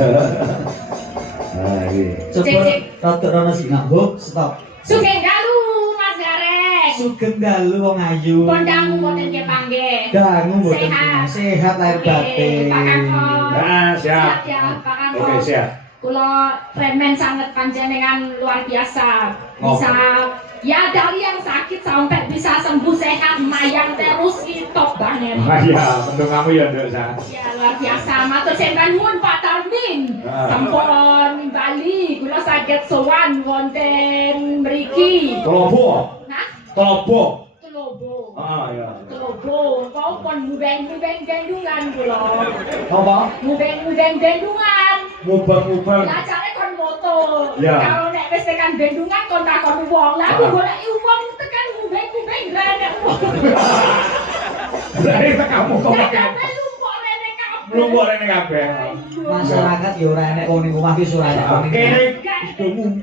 Nah, iki. Coba rotok rono sing ngambuk, stop. Sugeng dalu Mas Gareng. Sugeng dalu wong ayu. Kondangu mboten nggih panggih. Dangu mboten Sehat. sehat lahir batin. Pak Kakon. Nah, siap. Ya, Pak Kakon. Oke, siap. Kula remen sangat panjenengan luar biasa. Oh. Bisa ya dari yang sakit sampai bisa sembuh sehat mayang terus top banget. Ah iya, mendung kamu ya Nduk Sa. Ya luar biasa. Matur sembah nuwun Pak Tarmin. Ah. Sampun Bali kula saged sowan wonten mriki. Kelopo. Nah, Kelopo. Telobo. Ah iya. Telobo, kau pun mubeng-mubeng gendungan kula. Apa? Mubeng-mubeng gendungan. Mubeng-mubeng. Lah jare kon moto. Ya. Kalau nek wis tekan bendungan kon takon wong. Lah aku goleki wong tekan mubeng-mubeng renek wong. Berarti kamu kok Lah pakai kabeh lumpuk rene kabeh. mlumpuk rene kabeh. Masyarakat ya ora enek wong ning omah ki ora enek wong.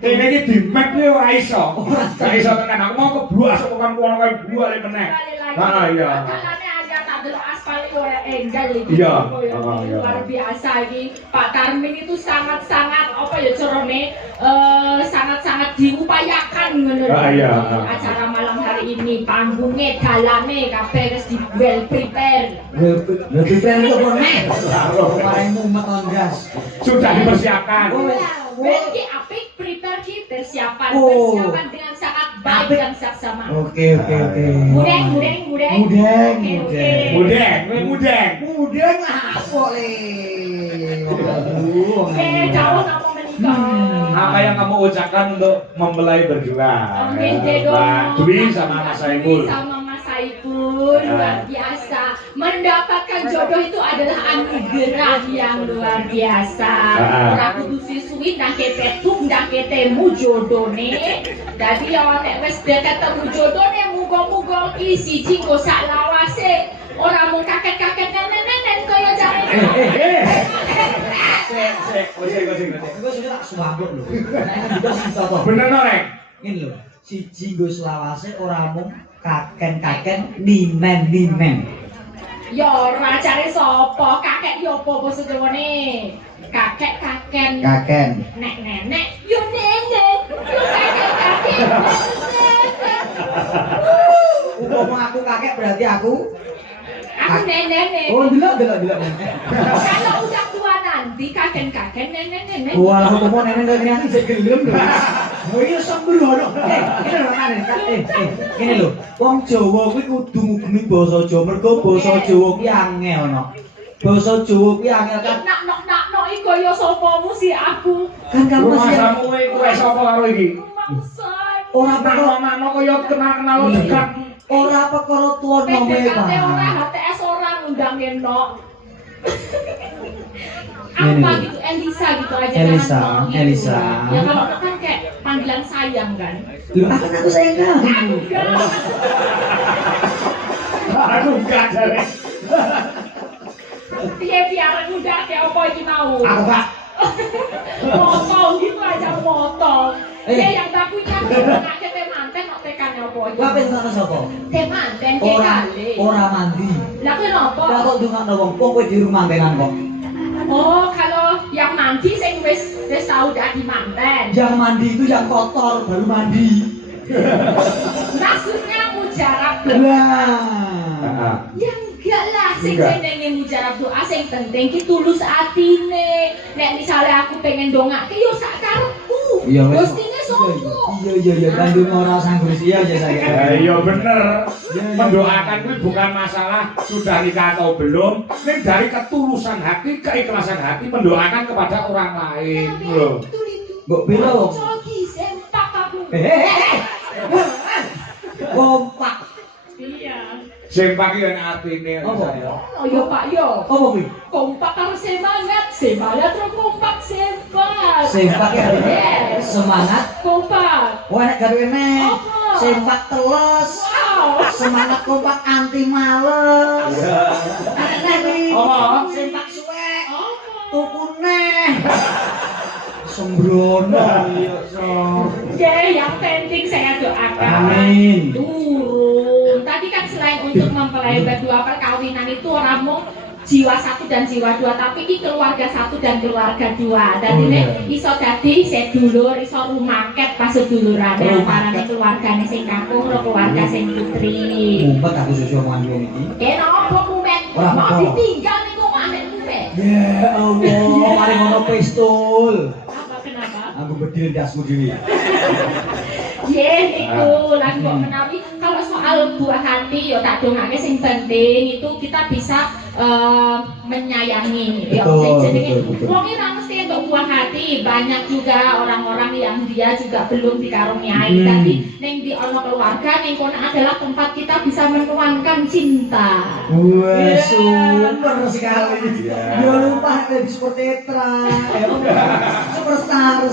Kene iki di map iki ora iso. Gak iso tekan aku mau keblus kok kan kono kae buale meneh. Ah iya. Kalane aja tak delok aspal iki ora enggal iki. Iya. Iya. Luar biasa iki. Pak Tarmin itu sangat-sangat apa ya carane sangat-sangat diupayakan ngono lho. Ah, iya. Acara malam hari ini panggungnya dalane kabeh wis di well prepare. Lebih pengen itu meneh. Paling mumet on gas. Sudah dipersiapkan. Ben ki apik prepare ki persiapan Oh. persiapan dengan sangat baik dan saksama. Oke. Mudeng. Mudeng. Oke. Mudeng, kowe mudeng. Mudeng apa le? Aduh, Oke, jauh apa menikah? Apa yang kamu ucapkan untuk mempelai berdua? Amin dong. Mbak Dwi sama Mas Saiful. Sama Mas Saiful luar biasa. Mendapatkan jodoh itu adalah anugerah yang luar biasa. Ora kudu siswi ndak kepetuk ndak ketemu jodone. Dadi ya nek wis ketemu jodone muga-muga ki siji kok sak lawase. Ora mung kaget-kaget nenen kaya jare. Gue sudah tak suambut lho. Nek juga sing toto. Bener no, Rek? Ngene lho, siji nggo selawase ora mung kaken-kaken ninen. Ya ora cari sapa, kakek yo apa basa Jawane? Kakek-kaken. Kaken. Nek nenek yo nenek. Yo kakek-kakek. Umpama aku kakek berarti aku Aku nenek. oh delok. Kalau udah tua nanti kakek-kakek nenek. Wah, aku mau nenek dari nanti saya gelem lho. Oh iya sembrono. Ini lho kan. Ngene lho, wong Jawa kuwi kudu ngugemi basa Jawa. Mergo basa Jawa kuwi angel no. Basa Jawa kuwi angel kan. Nak iki kaya sapamu si aku. Kan kamu masih Masamu kowe sapa karo iki? Maksud. ora perkara Mana kaya kenal-kenal dekat. ora perkara tuwa nome PDKT ora Pak. HTS ora ngundang Nok. Ini Apa nih. gitu Elisa gitu aja Elisa, kan Nok, gitu. Elisa. Ya kalau Nok kan kayak panggilan sayang kan. Lho akan aku sayang kamu. Aku enggak jare. Piye biar udah kayak apa iki mau. Aku Pak. Motong gitu aja motong. Ya Eh. yang bakunya nak ke manten nak tekan apa iki. Lah pengen sapa? Manten ke Ora kali. ora mandi. Lah kenapa? Lah kok ndongakno wong kowe di rumah mantenan kok. Oh, kalau yang mandi sing wis tau dadi manten. Yang mandi itu yang kotor baru mandi. Maksudnya mujarab doa. Lah. Ya enggak lah, sing Enggak. jenenge mujarab doa sing penting ki tulus atine. Nek misalnya aku pengen dongake yo sak karepku. Iya wes. Gustine sopo? Iya bandung ora sanggup iya aja saya. Iya bener. Iya. Mendoakan itu bukan masalah sudah nikah atau belum. Ini dari ketulusan hati, keikhlasan hati mendoakan kepada orang lain. Loh. Mbok piro wong? Coki sempak aku. Kompak. Iya. Sempak yang artinya Apa? saya. Oh yo Pak yo. Apa kuwi? Kompak harus semangat terus kompak sempak. Sempak ya. Yes. Semangat. Kompak. Wah nek gawe meneh. Apa? Sempak teles. Wow. Semangat kompak anti males. Ana kuwi. Apa? Sempak suwek. Apa? Tuku neh. Sembrono iya so. Oke, yang penting saya doakan. Amin. Turun. Tadi kan selain untuk mempelai berdua perkawinan itu orang mau jiwa satu dan jiwa dua, tapi ini keluarga satu dan keluarga dua. Dan Oh, ini iya. iso dadi sedulur, iso rumaket pas sedulurane antarané keluargane sing kakung karo keluarga sing putri. Mumpet aku susu omongan wong iki. Kena apa mumet? Ora Mau apa-apa. ditinggal niku mamet mumet. Ya Allah, mari ngono pistol. Apa kenapa? Aku bedil dasmu dhewe. Niku lan kok menawi kalau soal buah hati ya tak dongake sing penting itu kita bisa menyayangi ya Betul, sing jenenge betul, betul. wong ora mesti untuk buah hati, banyak juga orang-orang yang dia juga belum dikaruniai tapi ning di ono keluarga ning kono adalah tempat kita bisa menuangkan cinta. Wah, Yeah. super sekali. Yeah. Ya lupa jadi seperti Etra. Superstar.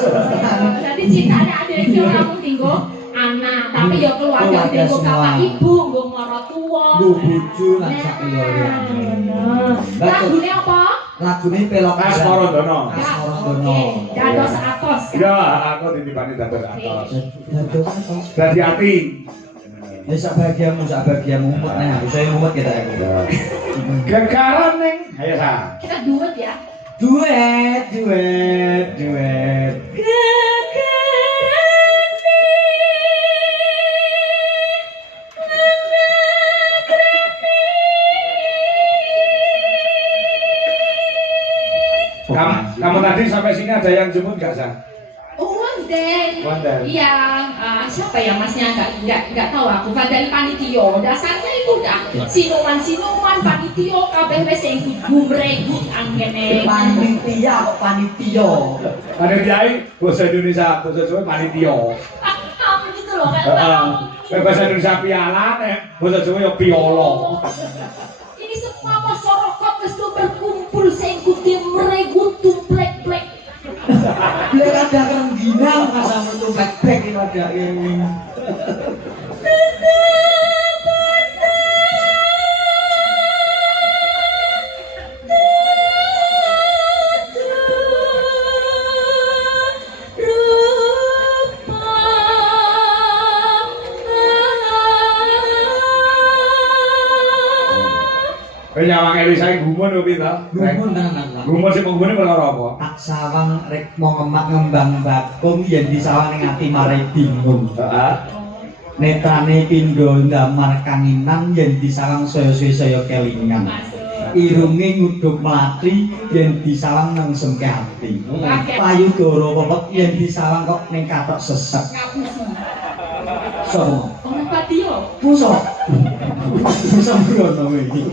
Jadi cintanya ada yang orang mung tinggo anak, tapi ya keluarga Keluarga tinggo semua. bapak ibu, nggo mara tuwa. Nggo bojo lan sak liyane. Lagune apa? Lagune pelok Mas Morondono. Mas Morondono. Dados atos. Ya, aku dititipani dados atos. Dados apa? Dadi ati. Ya sak bahagiamu umut nah aku saya umut kita aku. Gegaran ning. Ayo sa. Kita duet ya. Duet. Kamu tadi sampai sini ada yang jemput nggak sa? Wonten. Wonten. Iya, siapa ya masnya nggak tahu aku. Dari panitia. Dasarnya itu dah sinuman panitia kabeh wis sing gumregut anggene. Panitia kok panitia. Panitiai bahasa Indonesia, bahasa Jawa panitia. Kamu gitu loh kan. Bahasa Indonesia piala, bahasa Jawa ya piolo. Ini semua masyarakat wis berkumpul sing kuti meregut tumplek-plek. Lek ada rengginang kasar metu back ini ada ini. Nyawang Elisa gumun lho pinta. Gumun tenan. Gumun sing menggune perkara apa? Tak sawang rek mau ngemak ngembang bakung yen disawang ning ati marai bingung. Heeh. Netrane pindho ndamar kanginan yen disawang saya kelingan. Irunge nguduk mlati yen disawang nang semke ati. Payudara pepek yen disawang kok ning katok sesek. Ngapusi. Sono. Orang patio. Pusok. Pusok brono iki.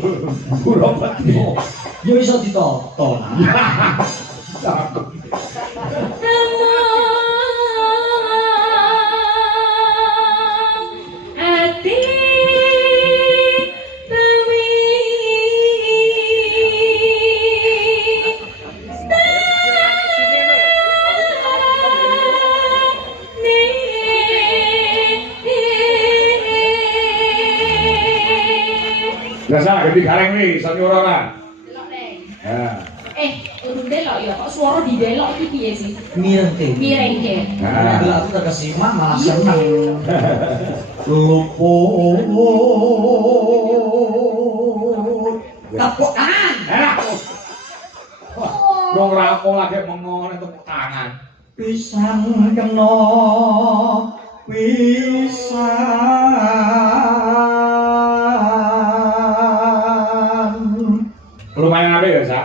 Kula patio. Yo iso ditoto. Biasa gede gareng nih, iso nyuara ora? Delok Neng. Ya. Urung delok ya kok suara didelok iki piye sih? Mireng. Mireng ke. Nah. Kalau aku udah kesimak malah seneng. Luput tepukan. Dong rapo lagi mengon tepuk tangan. Pisang kena pisang. Lumayan apa ya, Sa?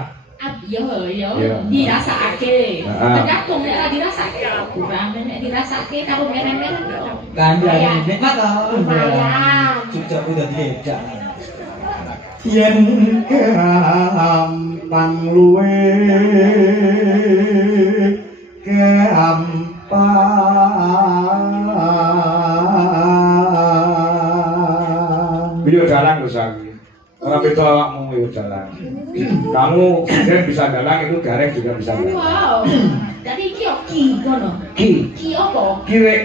Iya, Iya. dirasakake. Heeh. Tergantung nek ora dirasake kurang, nek dirasake karo meren-meren yo. Kandang nikmat toh. Lumayan. Cucuk udah diedak. Yen gampang luwe gampang. Video jalan lho, Sa. Ora beda awakmu yo jalan. Kamu kemudian bisa jalan itu gareng juga bisa jalan. Wow. Jadi iki yo ki ngono. Ki. Ki apa? Kire.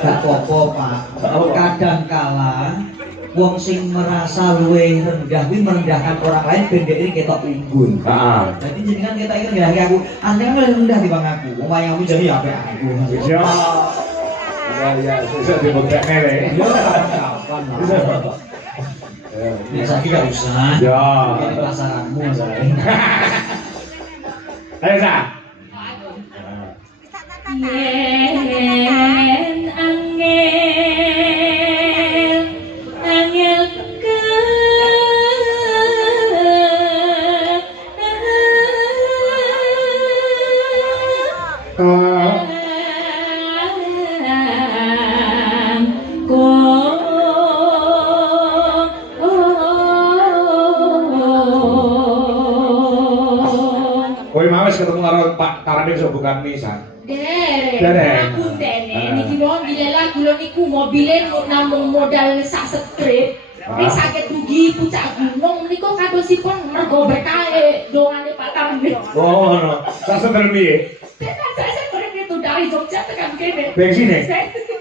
Gak apa-apa, Pak. Kadang kala wong sing merasa luwih rendah kuwi merendahkan orang lain ben dhek iki ketok unggul. Heeh. Jadi jenengan kita ini ngendaki aku, anda kan lebih rendah dibanding aku. Wong jadi apa aku? Ya. Ya, bisa dibuktikan le. Ya kapan lah. Ya saiki gak usah. Ya. Ini pasaranmu masalahnya. Ayo Sa. Yen angel angel Kowe mau wis ketemu karo Pak Karane iso bukan nisan. Derek. Aku dene niki wong dilelah kula niku mobile namung modal sak strip. Nek saged dugi pucak gunung niku kadosipun mergo berkahe dongane Pak Tarmin. Oh, no. Sak seter piye? Saya pergi itu dari Jogja tekan kene. Bensin e?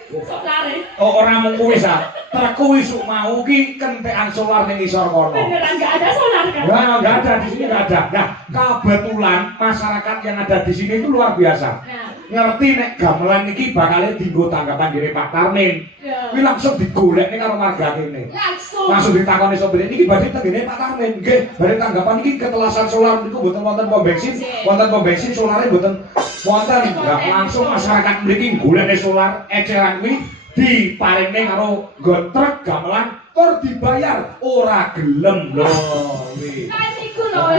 Sok lare. Oh, ora mung kuwi Sa. Terku isuk mau ki kentekan solar ning isor kono. Beneran enggak ada solar kan? Enggak ada di sini enggak ada. Nah, kebetulan masyarakat yang ada di sini itu luar biasa. Nah, Ngerti nek gamelan iki bakal dienggo tanggapan diri Pak Tarmin. ya. Kuwi langsung digolek ning karo warga kene. Langsung. Langsung ditakoni sopir niki badhe tengene Pak Tarmin. Nggih, badhe tanggapan iki ketelasan solar niku mboten wonten pom bensin, wonten pom bensin solare mboten wonten. Lah langsung masyarakat mriki golekne solar eceran kuwi diparingne karo nggon truk gamelan tur dibayar ora gelem lho kuwi. Nah, niku lho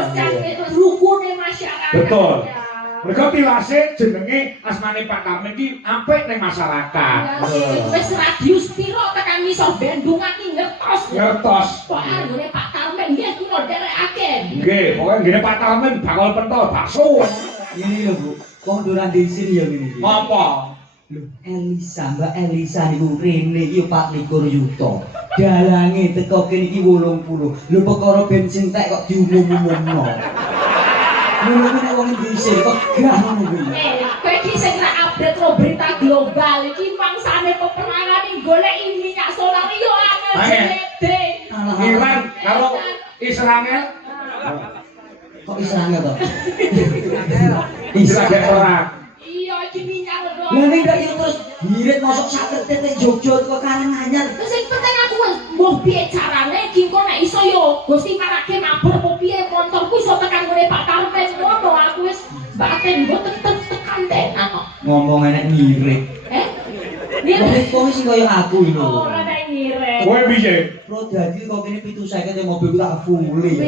rukune masyarakat. Betul. Ya. Mereka tilase jenenge asmane Pak Tarmin iki apik ning masyarakat. Wis radius piro tekan ngisor bendungan iki ngertos. Ngertos. Kok anggone Pak Tarmin nggih kula nderekaken. Nggih, pokoke ngene Pak Tarmin bakal pentol bakso. Ini lho Bu, konduran di sini ya gini. Apa? Lho, Mbak Elisa niku rene iki 24 yuta. Dalange teko kene iki 80. Lho perkara bensin tek kok diumum-umumno. Lho nek wong dhisik kok gah ngono kuwi. Kowe iki sing ra update ro berita global iki mangsane peperangan iki golek minyak solar yo angel jede. Iran karo Israel. Kok Israel to? Israel ora. Iya iki minyak lho. Lah nek gak yo terus ngirit mosok sak tetek Jogja kok Karanganyar. Sing penting aku mbuh piye carane iki kok nek iso yo Gusti marake mabur apa piye montorku iso tekan ngene Pak Tarmin ngono aku wis batin mboten tekan tenan kok. Ngomong enek ngirit. Ngirit. Kok sing koyo aku iki lho. Ora nek ngirit. Kowe piye? Pro dadi kok kene 750 ya mobilku tak full Wih,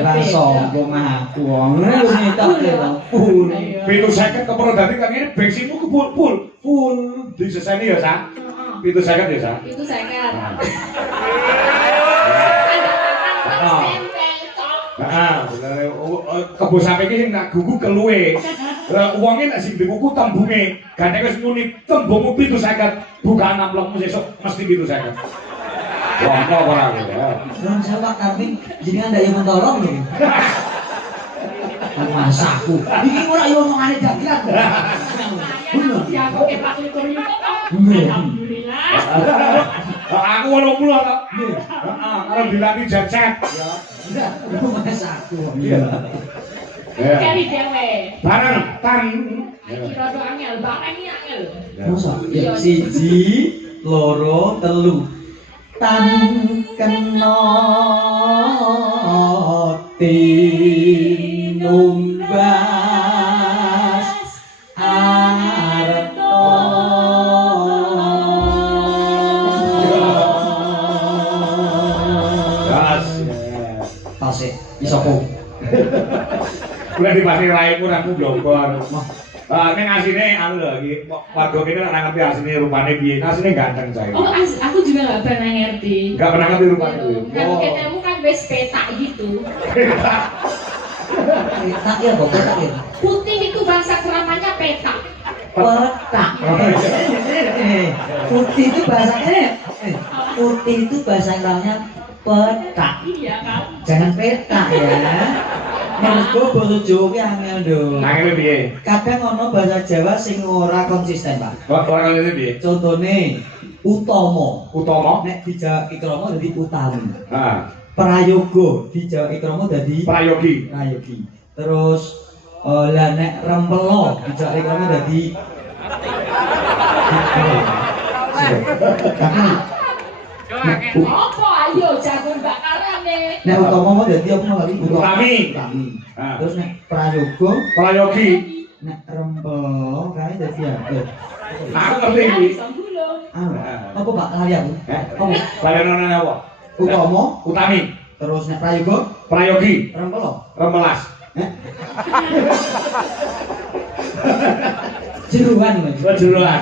ora sombong aku. Ngono wis nyetok ya full. 750 kepro dadi kan ngene bensinmu kebul-bul. Full diseseni ya, Sa. 750 ya, Sa. Itu saya kan. Heeh, kebo sapi iki sing tak gugu keluwe. Wonge nek sing dikuku tembunge, gane wis muni tembungmu 750, bukan amplopmu sesuk mesti 750. Wah, kok ora ya. Belum saya Pak Tarmin, jenengan ndak yo mentolong lho. Masaku. Iki ora yo omongane dagelan. Bener. Ya kok Pak Likur yuta kok. Bener. Alhamdulillah. Aku 80 to. Heeh, karo dilatih jacet. Ya. Enggak, itu masaku. Iya. Ya. Kali dhewe. Bareng tan. Iki rada angel, bareng iki angel. Masa? Ya, siji, loro, telu. Tan kena tinumbas arto. Tasik, isopo. Kuwi dipasih raimu aku blogor. Ning asine anu lho iki warga kene ora ngerti asine rupane piye. Asine ganteng cah. Oh, aku juga nggak pernah ngerti. Enggak pernah ngerti rupane kuwi. Kan ketemu kan wis petak gitu. Petak ya, kok petak ya? Putih itu bahasa keramanya petak. Petak. Putih itu bahasanya putih itu bahasa keramnya petak. Iya kan? Jangan petak ya. Mergo basa Jawa ki angel nduk. Angel piye? Kadang ono bahasa Jawa sing ora konsisten, Pak. Ora ngene piye? Contone utama. Utama? Nek dijawab ikrama dadi utami. Heeh. Prayoga dijawab ikrama dadi Prayogi. prayogi. Terus lah nek rempelo dijawab ikrama dadi Apa Ayo jagung bakarane. Nek utama mau dadi apa lagi? Utami. Utami. Ah. Terus nek prayoga, Prayogi. nek rempel kae dadi apa? Aku ngerti iki. Apa Pak lali aku? Apa? Bayanane apa? Utama, Utami. terus nek prayoga, Prayogi. rempel. Remelas. Jeruan Mas. Jeroan.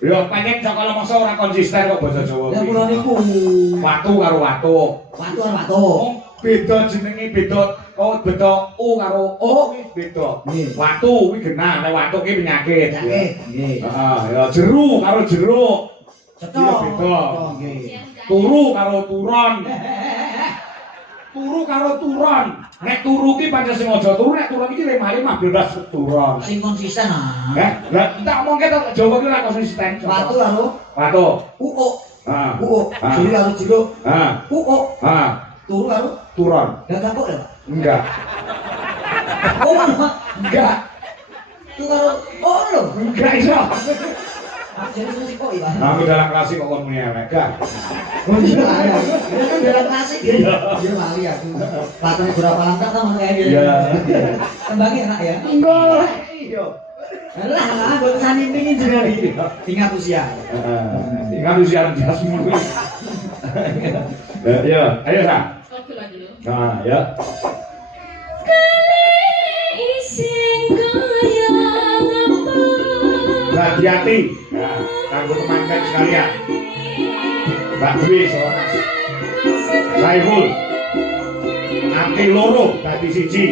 Yo pancen cokol masa ora konsisten kok basa Jawa. Ya kula niku Watu karo watu. watu karo watu. Oh, beda jenenge beda. Oh, beda u karo o beda. Nggih. Watu kuwi genah, nek watu ki penyakit. Oke, nggih. Heeh, ya jeru karo jeruk. Cocok. Iya, beda. Nggih. Turu karo turon. Turu karo turon. Nek turu ki pancen sing aja turu, nek turon iki lemah-lemah bebas turon. Sing konsisten ah. Lah tak omongke to Jawa ki ora konsisten. Watu karo Watu. uuk. Heeh. Uuk. Ah. Jeru karo jeruk. Heeh. Uuk. Heeh. Turu karo Turon. gagak kok ya, Pak? Enggak. Oh, Pak. Enggak. Turu karo oh lho. Enggak iso. Jadi musik kok ya. Aku dalam klasik kok kon muni elek. Oh iya ya. Ini kan dalam klasik ya. Iya mali aku. Paten beberapa langkah sama kayak dia. Iya. Tembangi enak ya. Enggak. Iya. Alah, buat sani pingin juga iki. Tingkat usia. Heeh. Ingat usia jasmu kuwi. Ya, ayo Sa. Oke lagi lo. Nah, ya. Hati-hati. Nah, kanggo teman-teman sekalian. Mbak Dwi seorang Saiful. Anti loro dadi siji.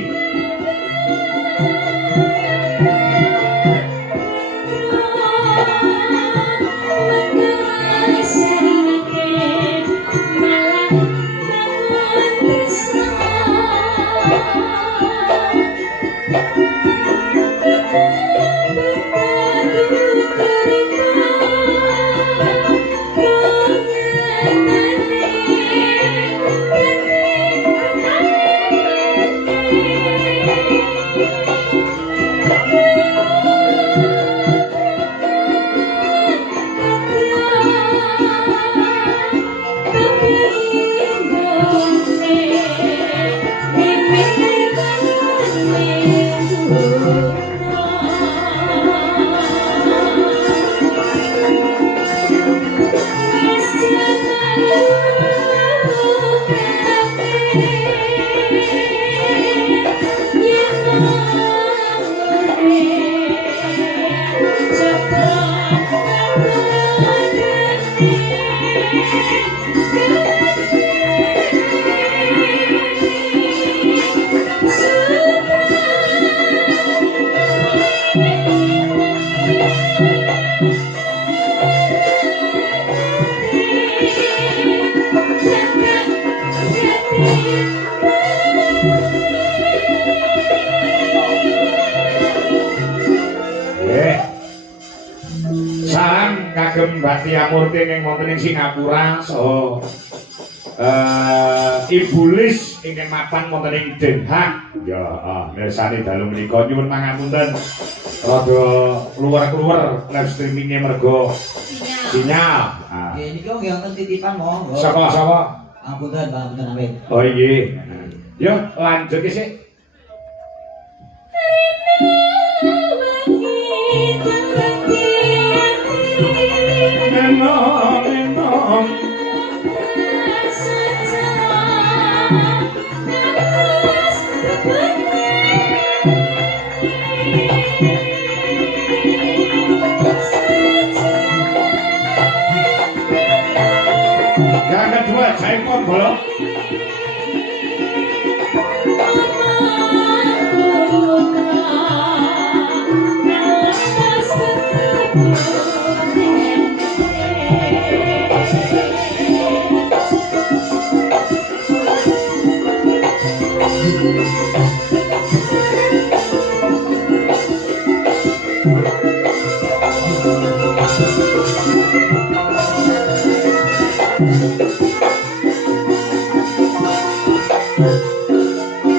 Salam kagem Mbak Tia Murti ing wonten ing Singapura saha Ibu Lis ingkang mapan wonten ing Den Haag. Ya, mirsani dalu menika nyuwun pangapunten rada keluar-keluar live streaming-e mergo sinyal. Nggih niki nggih wonten titipan monggo. Sapa? Apunten, amin. Oh iya. Yo lanjut ki sik. Menom. Yang kedua, Jaipur bolong.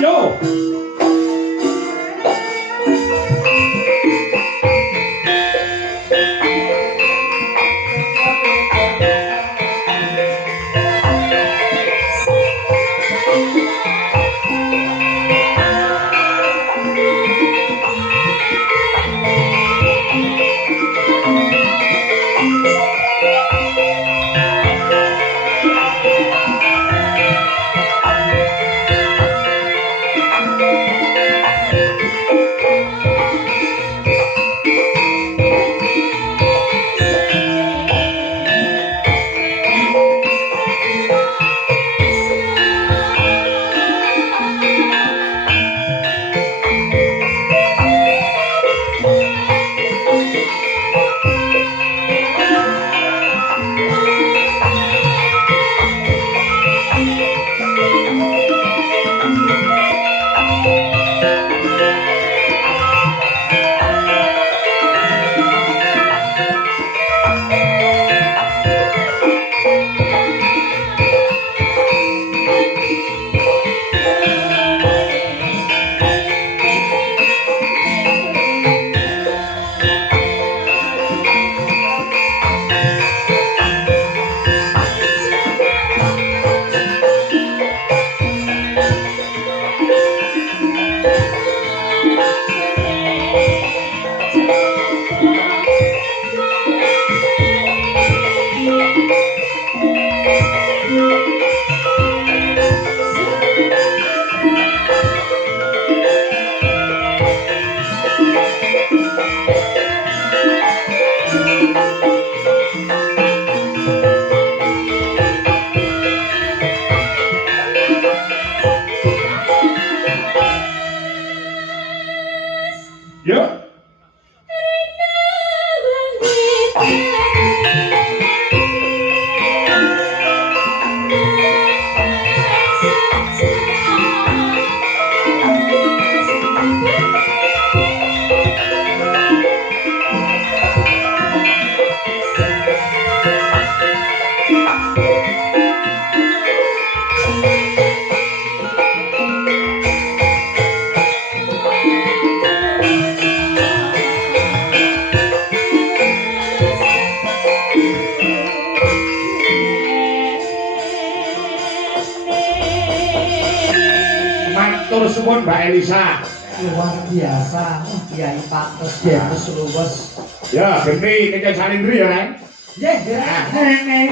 Yo. Nuwun Mbak Elisa. Luar biasa. Kiai Pates Demes luwes. Ya, geni kecen salindri ya, Neng. Nggih, nggih.